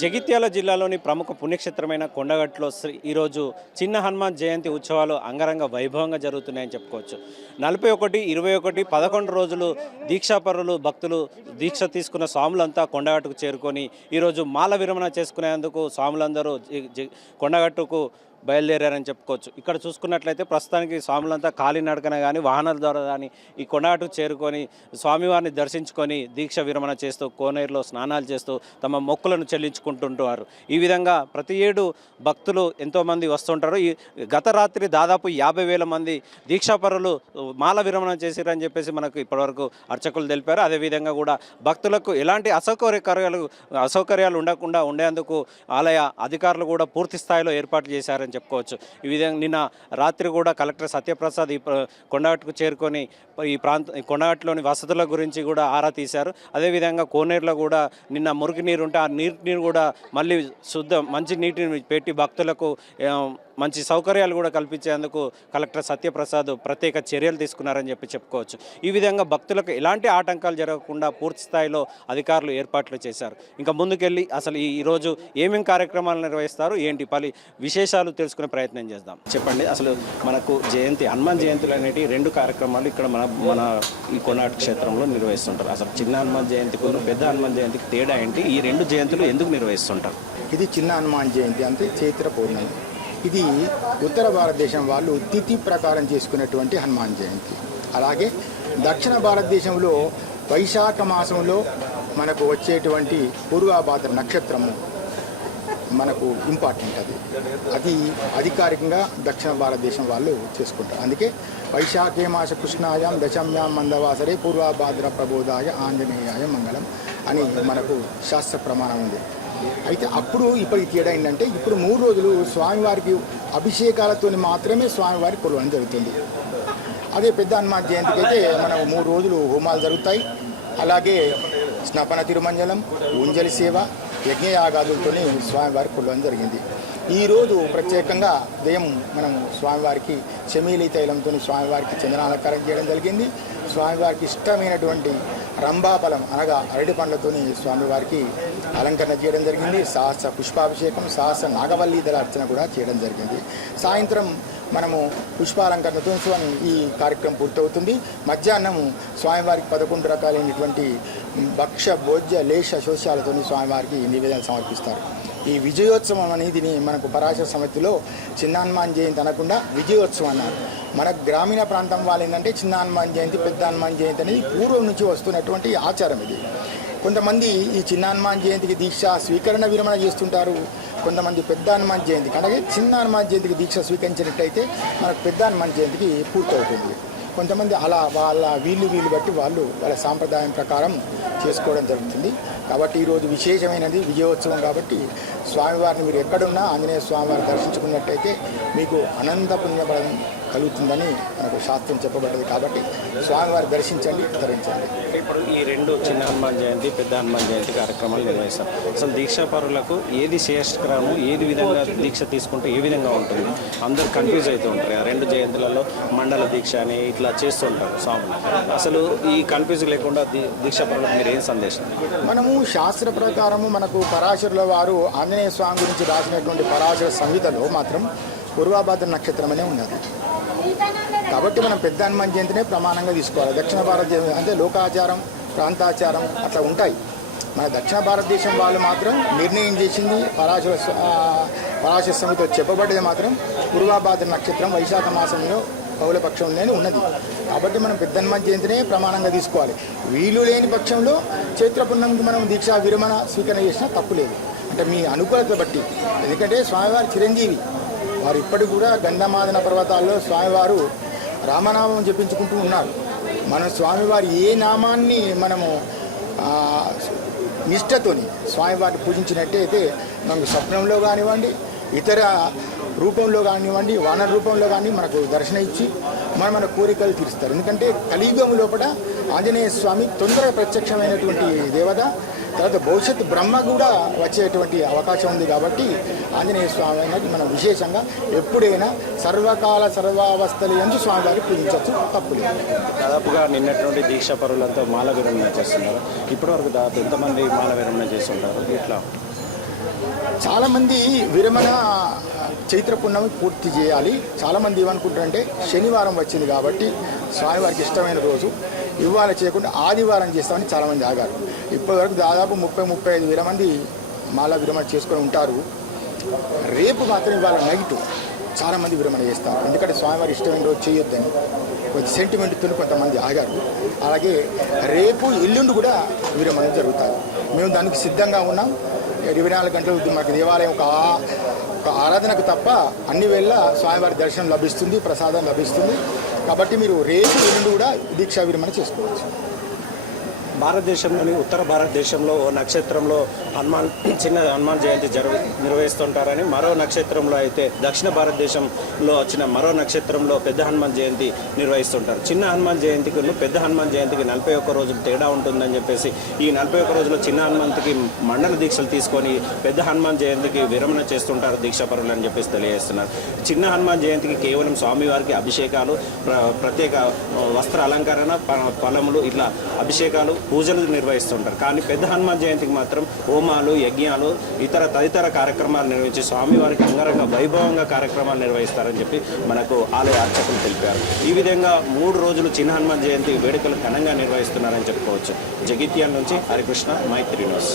జగిత్యాల జిల్లాలోని ప్రముఖ పుణ్యక్షేత్రమైన కొండగట్లో శ్రీ ఈరోజు చిన్న హనుమాన్ జయంతి ఉత్సవాలు అంగరంగ వైభవంగా జరుగుతున్నాయని చెప్పుకోవచ్చు. నలభై ఒకటి ఇరవై ఒకటి పదకొండు రోజులు దీక్షాపరులు భక్తులు దీక్ష తీసుకున్న స్వాములంతా కొండగట్టుకు చేరుకొని ఈరోజు మాల విరమణ చేసుకునేందుకు స్వాములందరూ కొండగట్టుకు బయలుదేరారని చెప్పుకోవచ్చు. ఇక్కడ చూసుకున్నట్లయితే ప్రస్తుతానికి స్వాములంతా కాలినడకన కానీ వాహనాల ద్వారా కానీ ఈ కొండగట్టుకు చేరుకొని స్వామివారిని దర్శించుకొని దీక్ష విరమణ చేస్తూ కోనేరులో స్నానాలు చేస్తూ తమ మొక్కులను చెల్లించుకుంటుంటారు. ఈ విధంగా ప్రతి ఏడు భక్తులు ఎంతోమంది వస్తుంటారు. ఈ గత రాత్రి దాదాపు యాభై వేల మంది దీక్షాపరులు మాల విరమణ చేసిరని చెప్పేసి మనకు ఇప్పటివరకు అర్చకులు తెలిపారు. అదేవిధంగా కూడా భక్తులకు ఎలాంటి అసౌకర్యకార్యాలు అసౌకర్యాలు ఉండకుండా ఉండేందుకు ఆలయ అధికారులు కూడా పూర్తి స్థాయిలో ఏర్పాటు చేశారని చెప్పుకోవచ్చు. ఈ విధంగా నిన్న రాత్రి కూడా కలెక్టర్ సత్యప్రసాద్ ఈ ప్ర- కొండగట్టుకు చేరుకొని ఈ ప్రాంత ఈ కొండగట్టులోని వసతుల గురించి కూడా ఆరా తీశారు. అదేవిధంగా కోనేరులో కూడా నిన్న మురికి నీరు ఉంటే ఆ నీటి నీరు కూడా మళ్ళీ శుద్ధ మంచి నీటిని పెట్టి భక్తులకు మంచి సౌకర్యాలు కూడా కల్పించేందుకు కలెక్టర్ సత్యప్రసాద్ ప్రత్యేక చర్యలు తీసుకున్నారని చెప్పి చెప్పుకోవచ్చు. ఈ విధంగా భక్తులకు ఎలాంటి ఆటంకాలు జరగకుండా పూర్తి స్థాయిలో అధికారులు ఏర్పాట్లు చేశారు. ఇంకా ముందుకెళ్ళి అసలు ఈరోజు ఏమేమి కార్యక్రమాలు నిర్వహిస్తారు ఏంటి పలు విశేషాలు తెలుసుకునే ప్రయత్నం చేద్దాం. చెప్పండి అసలు మనకు జయంతి హనుమాన్ జయంతులు అనేటి రెండు కార్యక్రమాలు ఇక్కడ మన మన ఈ కొనాట్ క్షేత్రంలో నిర్వహిస్తుంటారు. అసలు చిన్న హనుమాన్ జయంతికి పెద్ద హనుమాన్ జయంతికి తేడా ఏంటి? ఈ రెండు జయంతులు ఎందుకు నిర్వహిస్తుంటారు? ఇది చిన్న హనుమాన్ జయంతి అంటే చైత్ర పౌర్ణమి. ఇది ఉత్తర భారతదేశం వాళ్ళు తిథి ప్రకారం చేసుకున్నటువంటి హనుమాన్ జయంతి. అలాగే దక్షిణ భారతదేశంలో వైశాఖ మాసంలో మనకు వచ్చేటువంటి పూర్వాభాద్ర నక్షత్రము. మనకు ఇంపార్టెంట్ అది. అది అధికారికంగా దక్షిణ భారతదేశం వాళ్ళు చేసుకుంటారు. అందుకే వైశాఖే మాస కృష్ణాయాం దశమ్యాం మందవాసరే పూర్వాభాద్ర ప్రబోధాయ ఆంజనేయాయ మంగళం అని మనకు శాస్త్ర ప్రమాణం ఉంది. అయితే అప్పుడు ఇప్పటికి తేడా ఏంటంటే ఇప్పుడు మూడు రోజులు స్వామివారికి అభిషేకాలతో మాత్రమే స్వామివారి కొలవడం జరుగుతుంది. అదే పెద్ద హనుమాన్ జయంతికి అయితే మనం మూడు రోజులు హోమాలు జరుగుతాయి. అలాగే స్నపన తిరుమంజలం ఉంజలి సేవ యజ్ఞయాగాదులతో స్వామివారి కొలవడం జరిగింది. ఈరోజు ప్రత్యేకంగా ఉదయం మనం స్వామివారికి చెమీలి తైలంతో స్వామివారికి చందనాలంకారం చేయడం జరిగింది. స్వామివారికి ఇష్టమైనటువంటి రంభాఫలం అనగా అరటి పండ్లతోని స్వామివారికి అలంకరణ చేయడం జరిగింది. సహస్ర పుష్పాభిషేకం సహస్ర నాగవల్లి దళ అర్చన కూడా చేయడం జరిగింది. సాయంత్రం మనము పుష్పాలంకరణతో స్వామి ఈ కార్యక్రమం పూర్తవుతుంది. మధ్యాహ్నం స్వామివారికి పదకొండు రకాలైనటువంటి భక్ష భోజ్య లేష శోష్యాలతో స్వామివారికి నివేదన సమర్పిస్తారు. ఈ విజయోత్సవం అనేది మనకు పరాశర సమితిలో చిన్న హనుమాన్ జయంతి అనకుండా విజయోత్సవం అన్నారు. మన గ్రామీణ ప్రాంతం వాళ్ళు ఏంటంటే చిన్న హనుమాన్ జయంతి పెద్ద హనుమాన్ జయంతి అనేది పూర్వం నుంచి వస్తున్నటువంటి ఆచారం ఇది. కొంతమంది ఈ చిన్న హనుమాన్ జయంతికి దీక్ష స్వీకరణ విరమణ చేస్తుంటారు. కొంతమంది పెద్ద హనుమాన్ జయంతికి అలాగే చిన్న హనుమాన్ జయంతికి దీక్ష స్వీకరించినట్టయితే మనకు పెద్ద హనుమాన్ జయంతికి పూర్తవుతుంది. కొంతమంది అలా వాళ్ళ వీళ్ళు వీళ్ళు బట్టి వాళ్ళు వాళ్ళ సాంప్రదాయం ప్రకారం చేసుకోవడం జరుగుతుంది. కాబట్టి ఈరోజు విశేషమైనది విజయోత్సవం కాబట్టి స్వామివారిని మీరు ఎక్కడున్నా ఆంజనేయ స్వామివారిని దర్శించుకున్నట్టయితే మీకు అనంత పుణ్యబలం కలుగుతుందని మనకు శాస్త్రం చెప్పబడ్డది కాబట్టి స్వామివారి దర్శించండి ధరించండి ఇప్పుడు ఈ రెండు చిన్న హనుమాన్ జయంతి పెద్ద హనుమాన్ జయంతి కార్యక్రమాలు నిర్వహిస్తారు. అసలు దీక్షాపరులకు ఏది శ్రేష్ఠకరము ఏది విధంగా దీక్ష తీసుకుంటే ఏ విధంగా ఉంటుంది? అందరు కన్ఫ్యూజ్ అవుతూ ఉంటారు రెండు జయంతులలో మండల దీక్ష అని ఇట్లా చేస్తూ ఉంటారు స్వాములు. అసలు ఈ కన్ఫ్యూజ్ లేకుండా దీక్షాపరులకు మీరు ఏం సందేశం? మనము శాస్త్ర ప్రకారము మనకు పరాశరుల వారు ఆంజనేయ స్వామి గురించి రాసినటువంటి పరాశర సంహితలో మాత్రం పూర్వాభాద్ర నక్షత్రం అనే ఉన్నది. కాబట్టి మనం పెద్ద హనుమాన్ జయంతినే ప్రమాణంగా తీసుకోవాలి. దక్షిణ భారతదేశం అంటే లోకాచారం ప్రాంతాచారం అట్లా ఉంటాయి. మన దక్షిణ భారతదేశం వాళ్ళు మాత్రం నిర్ణయం చేసింది పరాశర పరాశర సంహిత చెప్పబడ్డది మాత్రం పూర్వాభాద్ర నక్షత్రం వైశాఖ మాసంలో పౌల పక్షంలోనే ఉన్నది. కాబట్టి మనం పెద్దన్మ జయంతినే ప్రమాణంగా తీసుకోవాలి. వీలు లేని పక్షంలో చైత్ర పుణ్యంకి మనం దీక్షా విరమణ స్వీకరణ చేసినా తప్పు లేదు. అంటే మీ అనుకూలత బట్టి. ఎందుకంటే స్వామివారి చిరంజీవి. వారు ఇప్పటికి కూడా గంధమాదన పర్వతాల్లో స్వామివారు రామనామం జపించుకుంటూ ఉన్నారు. మనం స్వామివారి ఏ నామాన్ని మనము నిష్టతోని స్వామివారిని పూజించినట్టయితే మనకు స్వప్నంలో కానివ్వండి ఇతర రూపంలో కానివ్వండి వానర రూపంలో కానీ మనకు దర్శనం ఇచ్చి మన మన కోరికలు తీరుస్తారు. ఎందుకంటే కలియుగం లోపల ఆంజనేయ స్వామి తొందరగా ప్రత్యక్షమైనటువంటి దేవత తర్వాత భవిష్యత్తు బ్రహ్మ కూడా వచ్చేటువంటి అవకాశం ఉంది కాబట్టి ఆంజనేయ స్వామి అనేది మనం విశేషంగా ఎప్పుడైనా సర్వకాల సర్వావస్థలు ఎందు స్వామివారి పూజించవచ్చు. తప్పులు దాదాపుగా నిన్నటువంటి దీక్ష దీక్షా పరులంతా మాల విరమణ చేస్తున్నారు. ఇప్పటివరకు దాదాపు ఎంతమంది మాల విరమణ చేస్తుంటారు? ఇట్లా చాలామంది విరమణ చైత్ర పున్నమి పూర్తి చేయాలి. చాలామంది ఏమనుకుంటారంటే శనివారం వచ్చింది కాబట్టి స్వామివారికి ఇష్టమైన రోజు. ఇవాళ చేయకుండా ఆదివారం చేస్తామని చాలామంది ఆగారు. ఇప్పటివరకు దాదాపు ముప్పై ముప్పై ఐదు వేల మంది మాలా విరమణ చేసుకొని ఉంటారు. రేపు మాత్రం ఇవాళ నైట్ చాలామంది విరమణ చేస్తారు. ఎందుకంటే స్వామివారి ఇష్టమైన రోజు చేయొద్దని కొంచెం సెంటిమెంట్తో కొంతమంది ఆగారు. అలాగే రేపు ఎల్లుండి కూడా విరమణ జరుగుతాయి మేము దానికి సిద్ధంగా ఉన్నాం. ఇరవై నాలుగు గంటలు మాకు దేవాలయం ఒక ఒక ఆరాధనకు తప్ప అన్ని వేళ స్వామివారి దర్శనం లభిస్తుంది ప్రసాదం లభిస్తుంది. కాబట్టి మీరు రేపు ఎల్లుండి కూడా దీక్షా విరమణ చేసుకోవచ్చు. భారతదేశంలోని ఉత్తర భారతదేశంలో ఓ నక్షత్రంలో హనుమాన్ చిన్న హనుమాన్ జయంతి జరుగు నిర్వహిస్తుంటారని మరో నక్షత్రంలో అయితే దక్షిణ భారతదేశంలో వచ్చిన మరో నక్షత్రంలో పెద్ద హనుమాన్ జయంతి నిర్వహిస్తుంటారు. చిన్న హనుమాన్ జయంతికి పెద్ద హనుమాన్ జయంతికి నలభై ఒక్క రోజులు తేడా ఉంటుందని చెప్పేసి ఈ నలభై ఒక్క రోజుల్లో చిన్న హనుమంతికి మండల దీక్షలు తీసుకొని పెద్ద హనుమాన్ జయంతికి విరమణ చేస్తుంటారు దీక్షాపరులు అని చెప్పేసి తెలియజేస్తున్నారు. చిన్న హనుమాన్ జయంతికి కేవలం స్వామివారికి అభిషేకాలు ప్ర- ప్రత్యేక వస్త్ర అలంకరణ ప- ఫలములు ఇట్లా అభిషేకాలు పూజలు నిర్వహిస్తుంటారు. కానీ పెద్ద హనుమాన్ జయంతికి మాత్రం హోమాలు యజ్ఞాలు ఇతర తదితర కార్యక్రమాలు నిర్వహించి స్వామివారికి అంగరంగ వైభవంగా కార్యక్రమాలు నిర్వహిస్తారని చెప్పి మనకు ఆలయ అర్చకులు తెలిపారు. ఈ విధంగా మూడు రోజులు చిన్న హనుమాన్ జయంతి వేడుకలు ఘనంగా నిర్వహిస్తున్నారని చెప్పుకోవచ్చు. జగిత్యాల నుంచి హరికృష్ణ మైత్రి న్యూస్.